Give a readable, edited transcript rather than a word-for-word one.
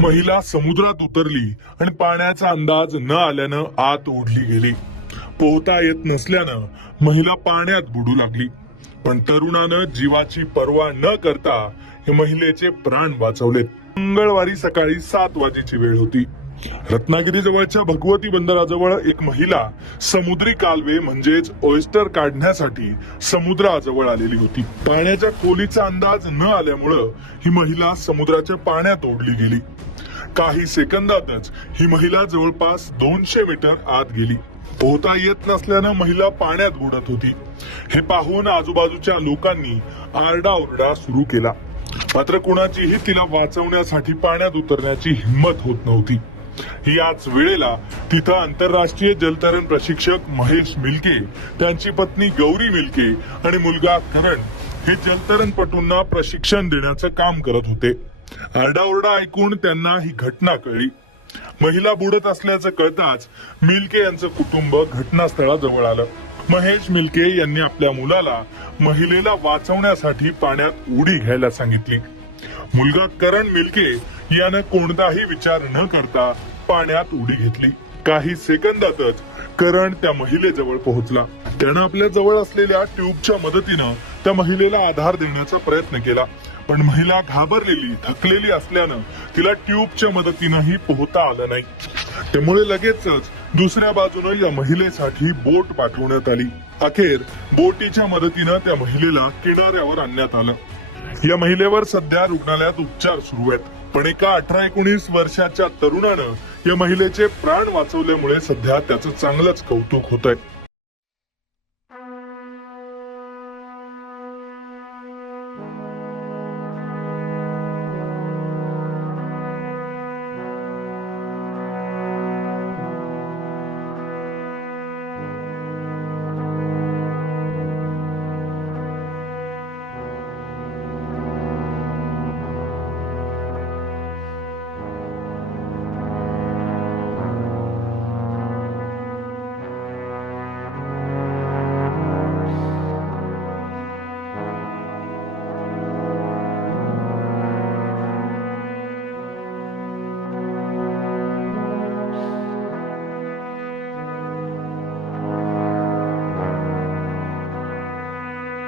महिला समुद्रात उतरली आणि पाण्याचा अंदाज न आल्यानं आत ओढली गेली. पोहता येत नसल्यानं महिला पाण्यात बुडू लागली. पण तरुणानं जीवाची पर्वा न करता या महिलेचे प्राण वाचवलेत. मंगळवारी सकाळी 7 वाजेची वेळ होती. रत्नागिरी जवळच्या भगवती बंदराजवळ एक महिला समुद्री कालवे म्हणजेच ऑयस्टर काढण्यासाठी समुद्राजवळ आलेली होती. पाण्याच्या खोलीचा अंदाज न आल्यामुळं ही महिला समुद्राच्या पाण्यात ओढली गेली. काही सेकंदातच ही महिला जवळपास 200 मीटर आत गेली. पोहता येत नसल्यानं महिला पाण्यात बुडत होती. हे पाहून आजूबाजूच्या लोकांनी आरडाओरडा सुरू केला. मात्र कुणाचीही तिला वाचवण्यासाठी पाण्यात उतरण्याची हिंमत होत नव्हती. याच वेळेला तिथं आंतरराष्ट्रीय जलतरण प्रशिक्षक महेश मिल्के, त्यांची पत्नी गौरी मिल्के आणि मुलगा करण हे जलतरणपटूंना प्रशिक्षण देण्याचं काम करत होते. आरडाओरडा ऐकून त्यांना ही घटना कळली. महिला बुडत असल्याचं कळताच मिल्के यांचं कुटुंब घटनास्थळाजवळ आलं. महेश मिल्के यांनी आपल्या मुलाला महिलेला वाचवण्यासाठी पाण्यात उडी घ्यायला सांगितली. मुलगा करण मिल्के यानं कोणताही विचार न करता पाण्यात उडी घेतली. काही सेकंदातच करण त्या महिलेजवळ पोहोचला. त्यानं आपल्या जवळ असलेल्या ट्यूबच्या मदतीनं त्या महिलेला आधार देण्याचा प्रयत्न केला. पण महिला घाबरलेली, थकलेली असल्यानं तिला ट्यूबच्या मदतीनंही पोहता आलं नाही. त्यामुळे लगेचच दुसऱ्या बाजूनं या महिलेसाठी बोट पाठवण्यात आली. अखेर बोटीच्या मदतीनं त्या महिलेला किनाऱ्यावर आणण्यात आलं. या महिलेवर सध्या रुग्णालयात उपचार सुरू आहेत. पण एका 18-19 वर्षाच्या तरुणानं या महिलेचे प्राण वाचवल्यामुळे सध्या त्याचं चांगलंच कौतुक होतंय.